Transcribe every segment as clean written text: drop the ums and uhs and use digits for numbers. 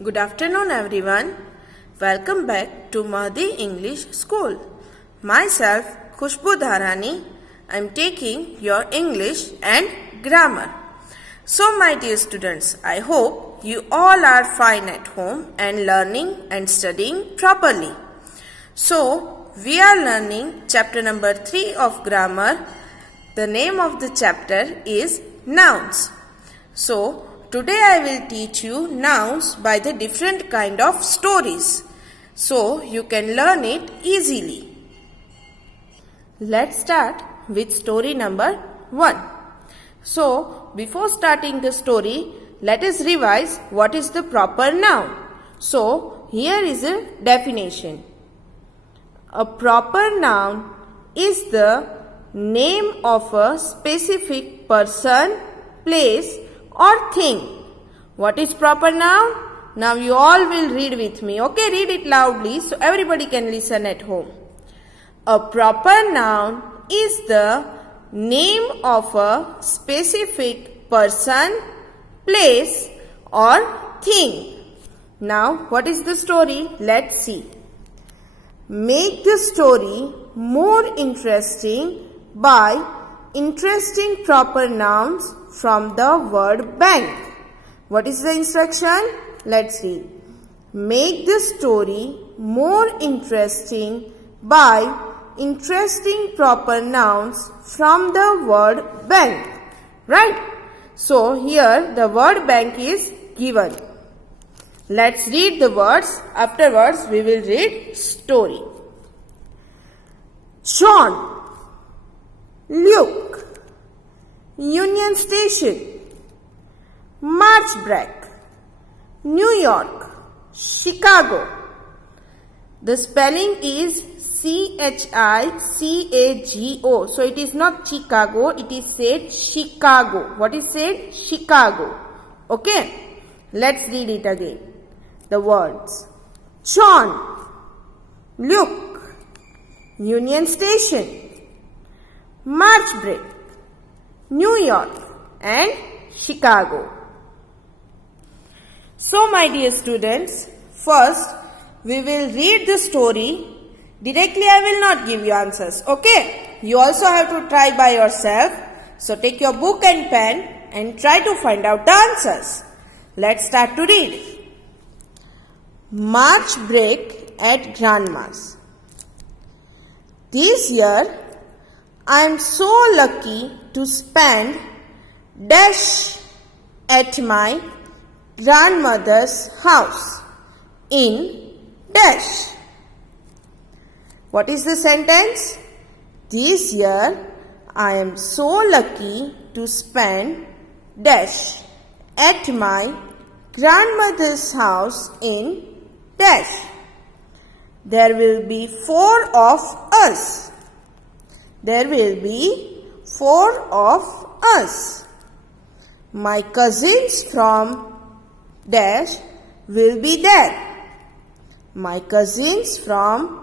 Good afternoon everyone. Welcome back to Mahdi English School. Myself Khushbu Dharani. I am taking your English and grammar. So my dear students, I hope you all are fine at home and learning and studying properly. So we are learning chapter number 3 of grammar. The name of the chapter is nouns. So today I will teach you nouns by the different kind of stories, so you can learn it easily. Let's start with story number 1. So before starting the story, let us revise what is the proper noun. So here is a definition. A proper noun is the name of a specific person, place or thing. What is proper noun? Now you all will read with me. Okay, read it loudly so everybody can listen at home. A proper noun is the name of a specific person, place or thing. Now what is the story? Let's see. Make the story more interesting by interesting proper nouns from the word bank. What is the instruction? Let's read. Make the story more interesting by interesting proper nouns from the word bank. Right? So here the word bank is given. Let's read the words. Afterwards we will read story. John, Luke, Union Station, March break, New York, Chicago. The spelling is C-H-I-C-A-G-O. So it is not Chicago, it is said Chicago. What is said? Chicago. Okay. Let's read it again. The words. John, Luke, Union Station, March break, New York and Chicago. So my dear students, first we will read the story. Directly I will not give you answers. Okay? You also have to try by yourself. So take your book and pen and try to find out the answers. Let's start to read. March break at Grandma's. This year I am so lucky to spend dash at my grandmother's house in dash. What is the sentence? This year I am so lucky to spend dash at my grandmother's house in dash. There will be 4 of us. There will be 4 of us. My cousins from dash will be there. My cousins from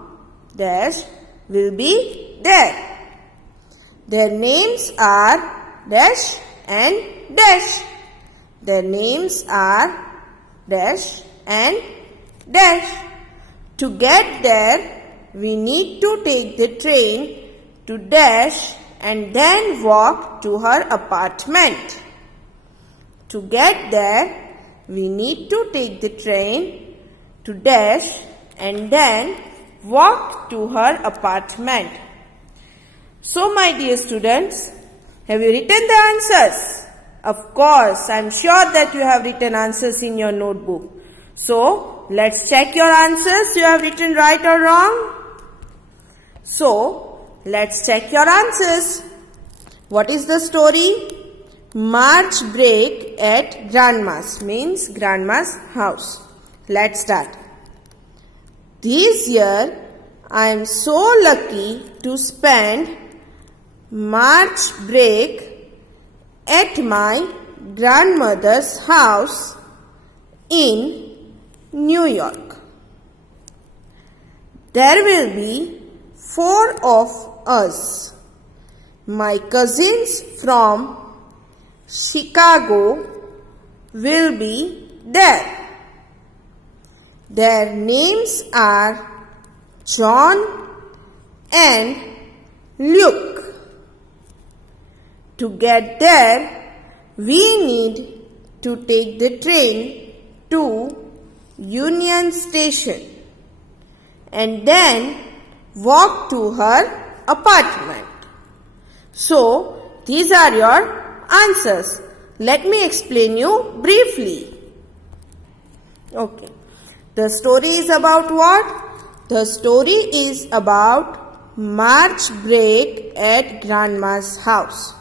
dash will be there. Their names are dash and dash. Their names are dash and dash. To get there, we need to take the train to dash and then walk to her apartment. To get there, we need to take the train to dash and then walk to her apartment. So my dear students, have you written the answers? Of course, I am sure that you have written answers in your notebook. So let's check your answers. You have written right or wrong? So let's check your answers. What is the story? March break at Grandma's means Grandma's house. Let's start. This year I am so lucky to spend March break at my grandmother's house in New York. There will be 4 of us. My cousins from Chicago will be there. Their names are John and Luke. To get there, we need to take the train to Union Station and then walk to her apartment. So, these are your answers. Let me explain you briefly. Okay. The story is about what? The story is about March break at Grandma's house.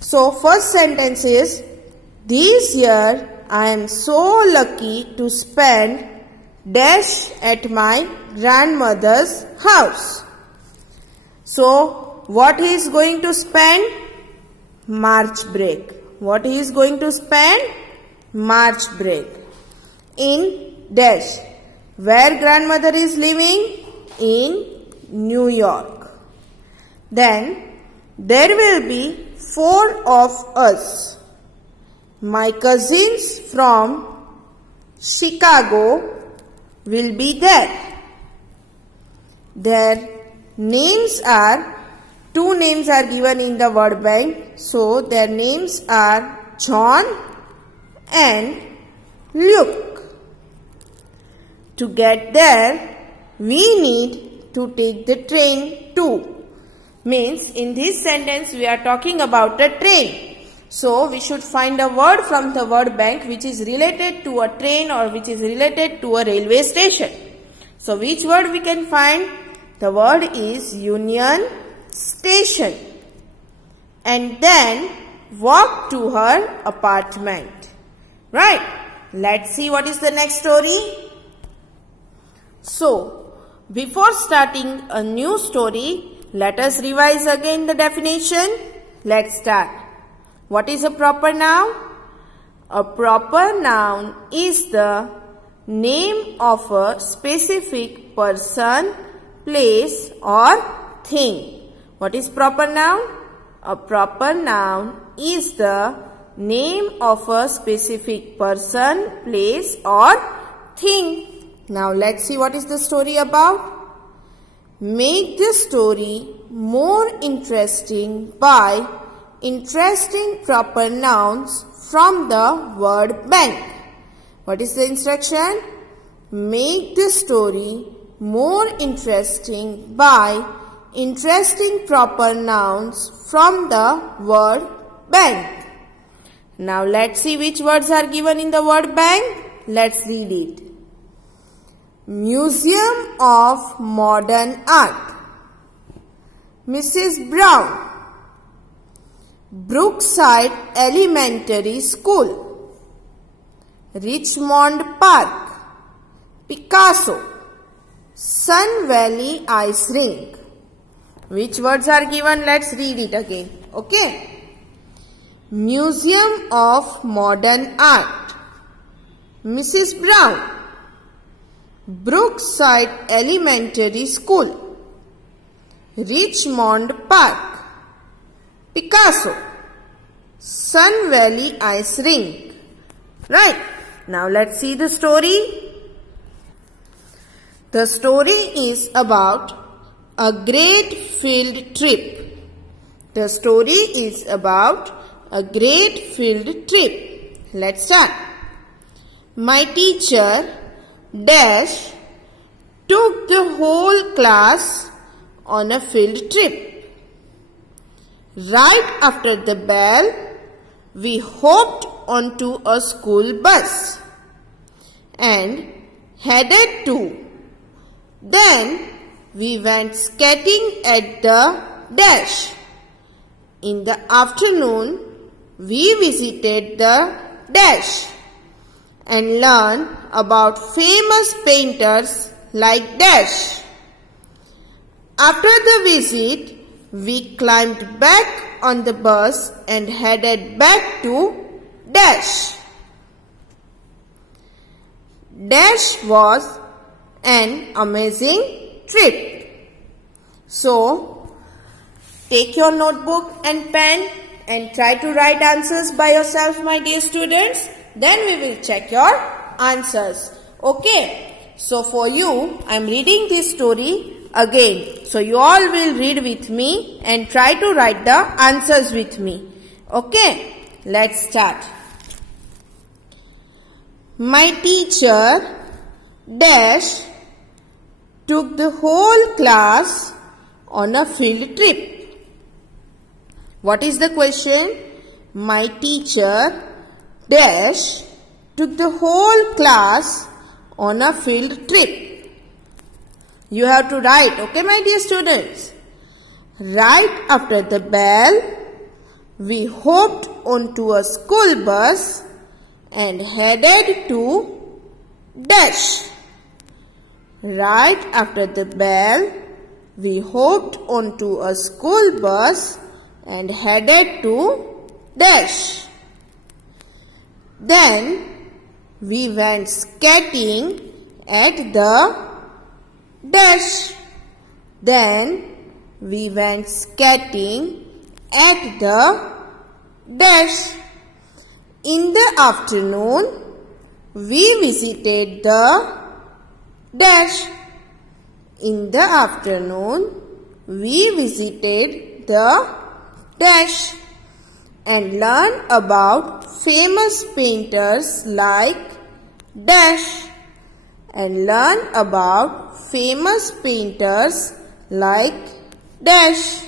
So, first sentence is, this year I am so lucky to spend dash at my grandmother's house. So, what he is going to spend? March break. What he is going to spend? March break. In dash. Where grandmother is living? In New York. Then, there will be 4 of us. My cousins from Chicago will be there. Their names are, 2 names are given in the word bank. So, their names are John and Luke. To get there, we need to take the train to. Means, in this sentence, we are talking about a train. So, we should find a word from the word bank which is related to a train or which is related to a railway station. So, which word we can find? The word is Union Station. And then, walk to her apartment. Right? Let's see what is the next story. So, before starting a new story, let us revise again the definition. Let's start. What is a proper noun? A proper noun is the name of a specific person, place or thing. What is proper noun? A proper noun is the name of a specific person, place or thing. Now let's see what is the story about. Make the story more interesting by interesting proper nouns from the word bank. What is the instruction? Make the story more interesting by interesting proper nouns from the word bank. Now let's see which words are given in the word bank. Let's read it. Museum of Modern Art. Mrs. Brown. Brookside Elementary School. Richmond Park. Picasso. Sun Valley Ice Rink. Which words are given? Let's read it again. Okay. Museum of Modern Art. Mrs. Brown. Brookside Elementary School. Richmond Park. Picasso. Sun Valley Ice Rink. Right. Now let's see the story. The story is about a great field trip. The story is about a great field trip. Let's start. My teacher dash took the whole class on a field trip. Right after the bell, we hopped onto a school bus and headed to. Then we went skating at the dash. In the afternoon, we visited the dash and learned about famous painters like dash. After the visit, we climbed back on the bus and headed back to dash. Dash was an amazing trip. So, take your notebook and pen and try to write answers by yourself, my dear students. Then we will check your answers. Okay. So for you, I am reading this story again. So you all will read with me and try to write the answers with me. Okay, let's start. My teacher dash took the whole class on a field trip. What is the question? My teacher dash took the whole class on a field trip. You have to write, okay my dear students? Right after the bell, we hopped onto a school bus and headed to dash. Right after the bell, we hopped onto a school bus and headed to dash. Then we went skating at the dash. Then we went skating at the dash. In the afternoon, we visited the dash. In the afternoon, we visited the dash and learned about famous painters like dash. And learn about famous painters like dash.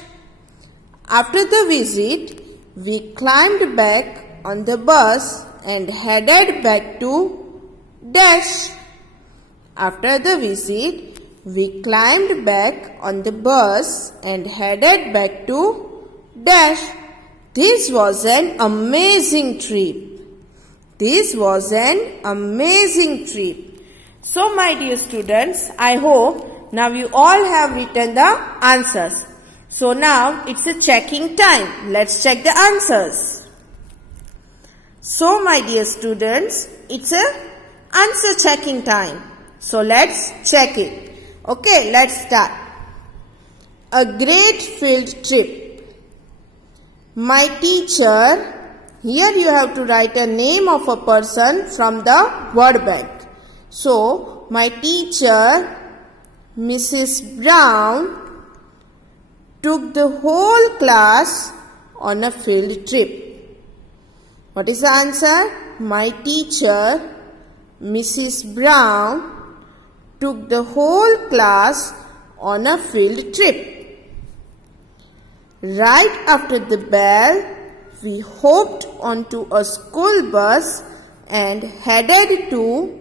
After the visit, we climbed back on the bus and headed back to dash. After the visit, we climbed back on the bus and headed back to dash. This was an amazing trip. This was an amazing trip. So my dear students, I hope now you all have written the answers. So now it's a checking time. Let's check the answers. So my dear students, it's a answer checking time. So let's check it. Okay, let's start. A great field trip. My teacher, here you have to write a name of a person from the word bank. So, my teacher, Mrs. Brown, took the whole class on a field trip. What is the answer? My teacher, Mrs. Brown, took the whole class on a field trip. Right after the bell, we hopped onto a school bus and headed to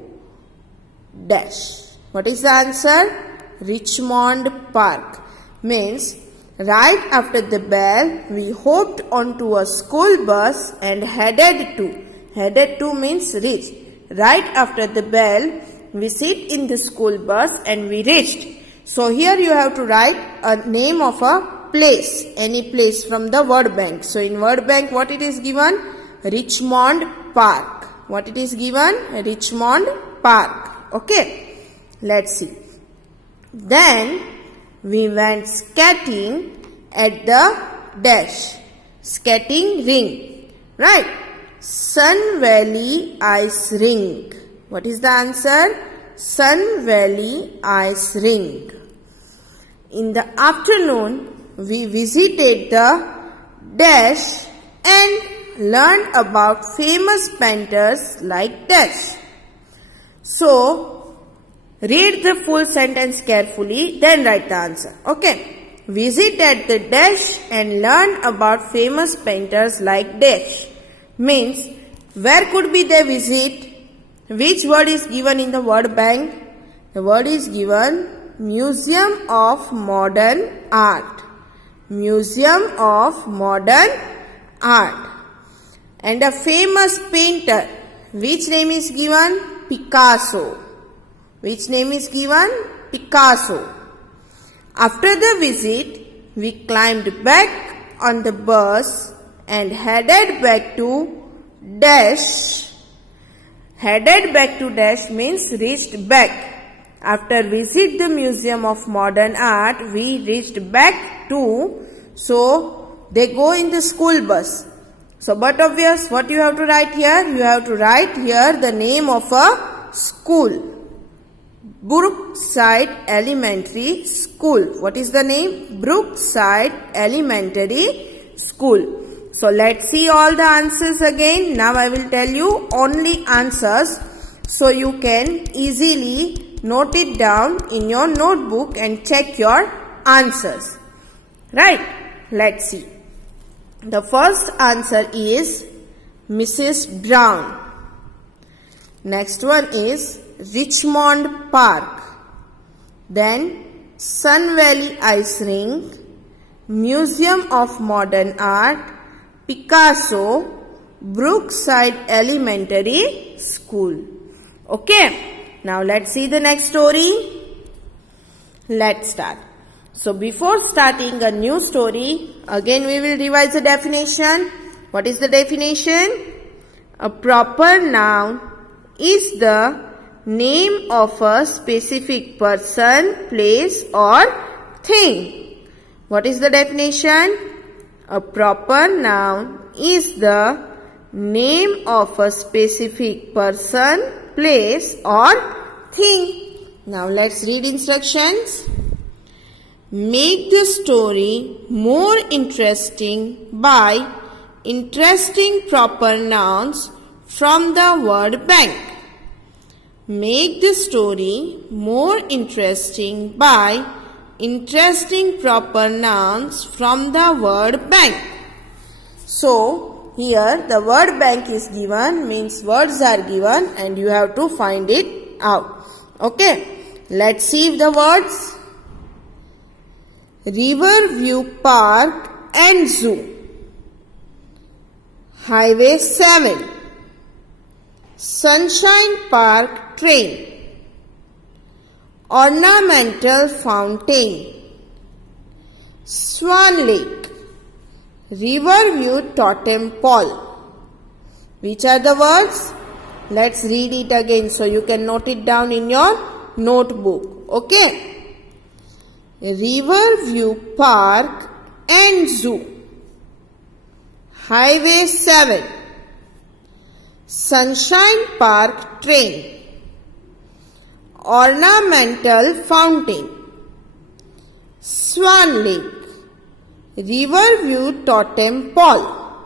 dash. What is the answer? Richmond Park. Means right after the bell, we hopped onto a school bus and headed to. Headed to means reached. Right after the bell, we sit in the school bus and we reached. So here you have to write a name of a place. Any place from the word bank. So in word bank, what it is given? Richmond Park. What it is given? Richmond Park. Okay, let's see. Then we went skating at the dash. Skating ring. Right. Sun Valley Ice Rink. What is the answer? Sun Valley Ice Rink. In the afternoon, we visited the dash and learned about famous painters like dash. So, read the full sentence carefully, then write the answer. Okay. Visit at the dash and learn about famous painters like dash. Means, where could be they visit? Which word is given in the word bank? The word is given Museum of Modern Art. Museum of Modern Art. And a famous painter. Which name is given? Picasso. Which name is given? Picasso. After the visit, we climbed back on the bus and headed back to dash. Headed back to dash means reached back. After visit the Museum of Modern Art, we reached back to, so they go in the school bus. So, but obvious, what you have to write here? You have to write here the name of a school. Brookside Elementary School. What is the name? Brookside Elementary School. So let's see all the answers again. Now I will tell you only answers so you can easily note it down in your notebook and check your answers. Right? Let's see. The first answer is Mrs. Brown. Next one is Richmond Park. Then Sun Valley Ice Rink, Museum of Modern Art, Picasso, Brookside Elementary School. Okay, now let's see the next story. Let's start. So before starting a new story, again we will revise the definition. What is the definition? A proper noun is the name of a specific person, place or thing. What is the definition? A proper noun is the name of a specific person, place or thing. Now let's read instructions. Make the story more interesting by interesting proper nouns from the word bank. Make the story more interesting by interesting proper nouns from the word bank. So, here the word bank is given, means words are given and you have to find it out. Okay, let's see the words. Riverview Park and Zoo, Highway 7, Sunshine Park Train, Ornamental Fountain, Swan Lake, Riverview Totem Pole. Which are the words? Let's read it again so you can note it down in your notebook. Okay. Riverview Park and Zoo, Highway 7, Sunshine Park Train, Ornamental Fountain, Swan Lake, Riverview Totem Pole.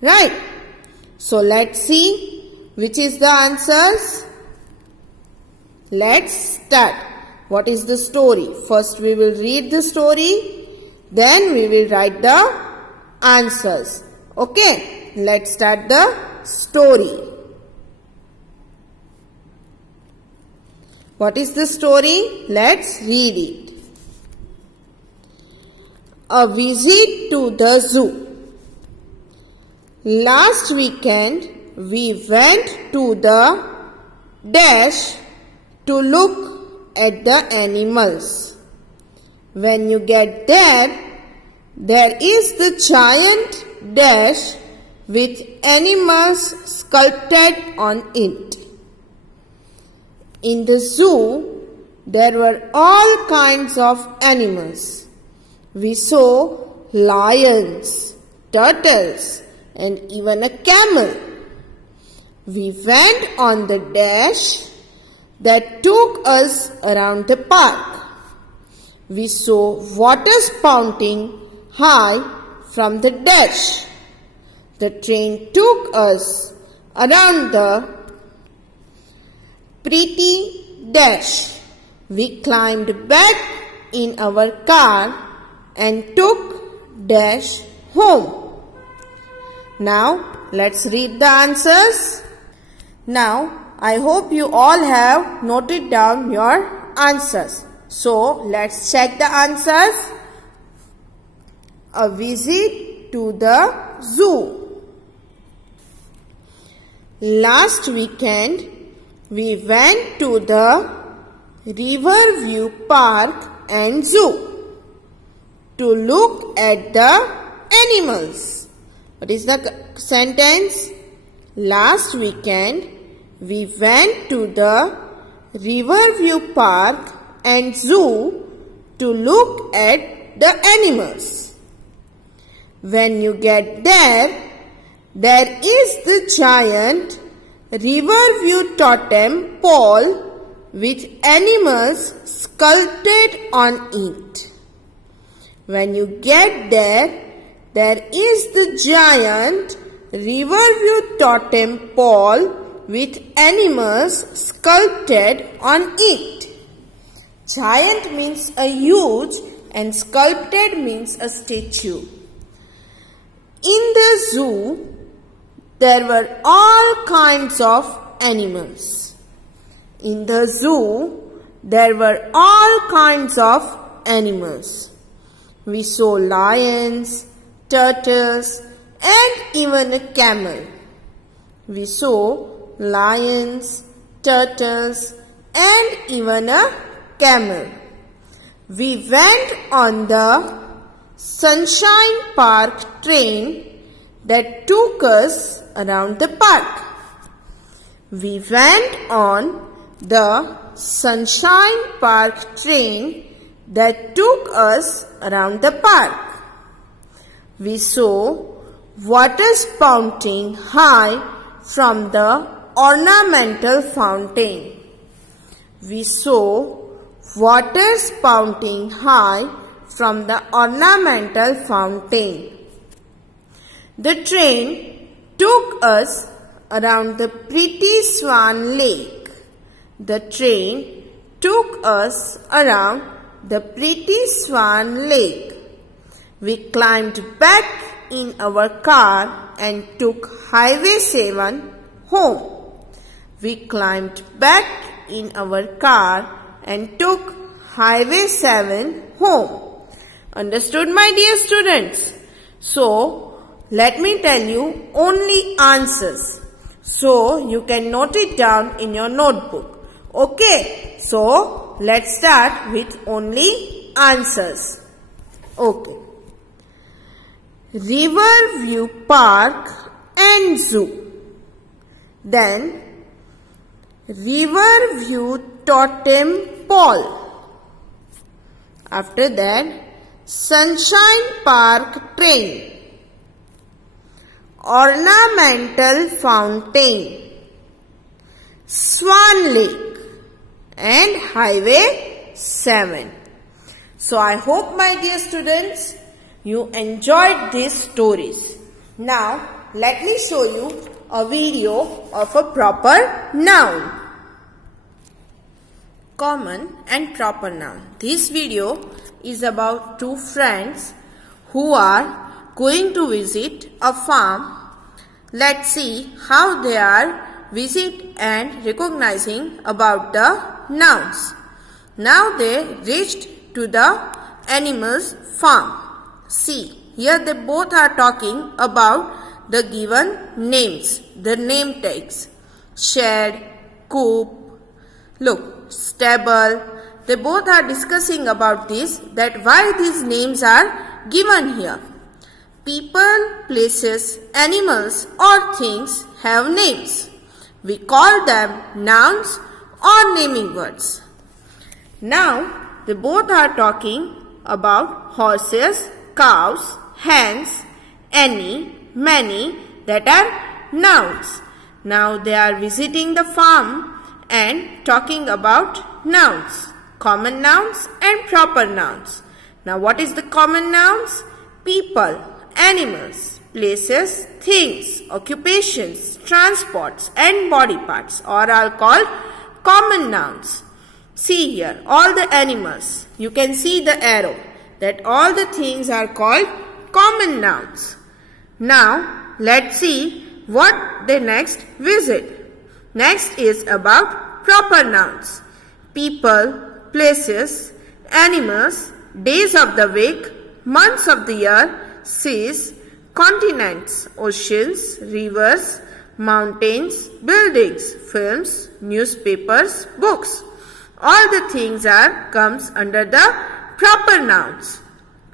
Right? So let's see which is the answers. Let's start. What is the story? First we will read the story, then we will write the answers. Okay, let's start the story. What is the story? Let's read it. A visit to the zoo. Last weekend we went to the dash to look at the animals. When you get there, there is the giant dash with animals sculpted on it. In the zoo, there were all kinds of animals. We saw lions, turtles, and even a camel. We went on the dash that took us around the park. We saw water spouting high from the dash. The train took us around the pretty dash. We climbed back in our car and took dash home. Now let's read the answers. Now I hope you all have noted down your answers. So, let's check the answers. A visit to the zoo. Last weekend, we went to the Riverview Park and Zoo to look at the animals. What is the sentence? Last weekend, we went to the Riverview Park and Zoo to look at the animals. When you get there, there is the giant Riverview Totem Pole with animals sculpted on it. When you get there, there is the giant Riverview totem pole with animals sculpted on it. Giant means a huge and sculpted means a statue. In the zoo, there were all kinds of animals. In the zoo, there were all kinds of animals. We saw lions, turtles, and even a camel. We saw lions, turtles, and even a camel. We went on the Sunshine Park train that took us around the park. We went on the Sunshine Park train that took us around the park. We saw water spouting high from the ornamental fountain. We saw water spouting high from the ornamental fountain. The train took us around the pretty Swan Lake. The train took us around the pretty Swan Lake. We climbed back in our car and took Highway 7 home. We climbed back in our car and took Highway 7 home. Understood, my dear students? So, let me tell you only answers. So, you can note it down in your notebook. Okay, so let's start with only answers. Okay. Riverview Park and Zoo. Then Riverview Totem Pole. After that, Sunshine Park Train. Ornamental Fountain. Swan Lake. And Highway 7. So I hope, my dear students, you enjoyed these stories. Now, let me show you a video of a proper noun. Common and proper noun. This video is about two friends who are going to visit a farm. Let's see how they are visit and recognizing about the nouns. Now they reached to the animal's farm. See, here they both are talking about the given names, the name tags. Shed, coop, look, stable. They both are discussing about this, that why these names are given here. People, places, animals or things have names. We call them nouns or naming words. Now, they both are talking about horses, cows, hens, any, many, that are nouns. Now they are visiting the farm and talking about nouns, common nouns and proper nouns. Now what is the common nouns? People, animals, places, things, occupations, transports and body parts are all called common nouns. See here, all the animals, you can see the arrow, that all the things are called common nouns. Now, let's see what they next visit. Next is about proper nouns. People, places, animals, days of the week, months of the year, seas, continents, oceans, rivers, mountains, buildings, films, newspapers, books. All the things are comes under the proper nouns.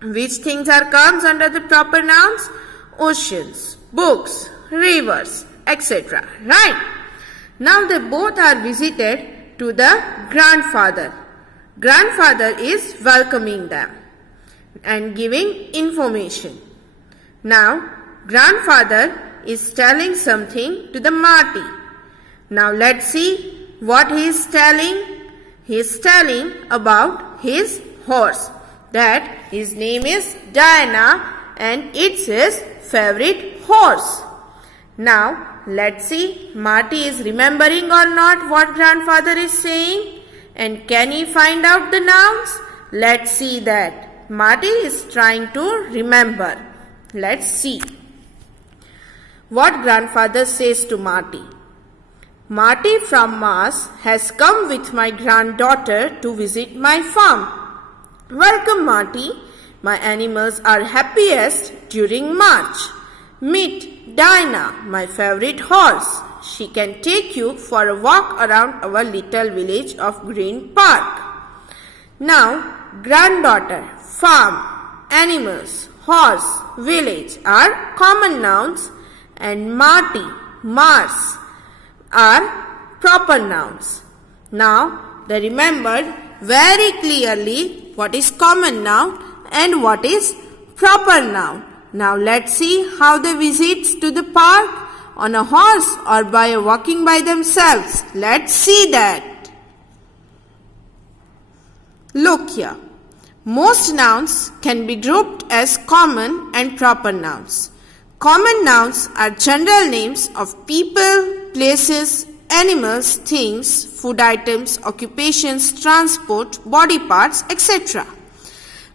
Which things are comes under the proper nouns? Oceans, books, rivers, etc. Right? Now they both are visited to the grandfather. Grandfather is welcoming them and giving information. Now grandfather is telling something to the Marty. Now let's see what he is telling. he is telling about his horse, that his name is Diana and it's his favorite horse. Now let's see Marty is remembering or not what grandfather is saying, and can he find out the nouns? Let's see that. Marty is trying to remember. Let's see what grandfather says to Marty. Marty from Mars has come with my granddaughter to visit my farm. Welcome, Marty. My animals are happiest during March. Meet Dinah, my favorite horse. She can take you for a walk around our little village of Green Park. Now, granddaughter, farm, animals, horse, village are common nouns, and Marty, Mars are proper nouns. Now, they remembered very clearly what is common noun and what is proper noun. Now, let's see how they visit to the park on a horse or by walking by themselves. Let's see that. Look here. Most nouns can be grouped as common and proper nouns. Common nouns are general names of people, places, animals, things, food items, occupations, transport, body parts, etc.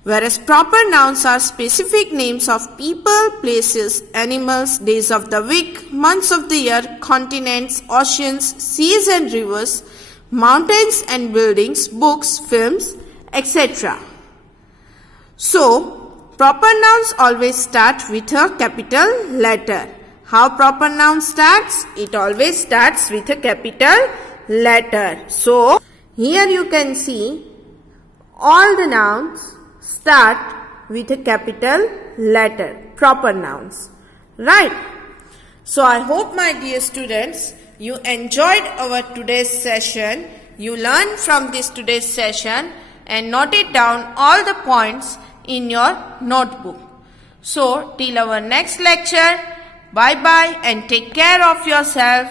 Whereas proper nouns are specific names of people, places, animals, days of the week, months of the year, continents, oceans, seas and rivers, mountains and buildings, books, films, etc. So, proper nouns always start with a capital letter. How proper noun starts? It always starts with a capital letter. So, here you can see all the nouns start with a capital letter, proper nouns. Right? So, I hope my dear students, you enjoyed our today's session. You learned from this today's session and noted down all the points in your notebook. So, till our next lecture, bye-bye and take care of yourself.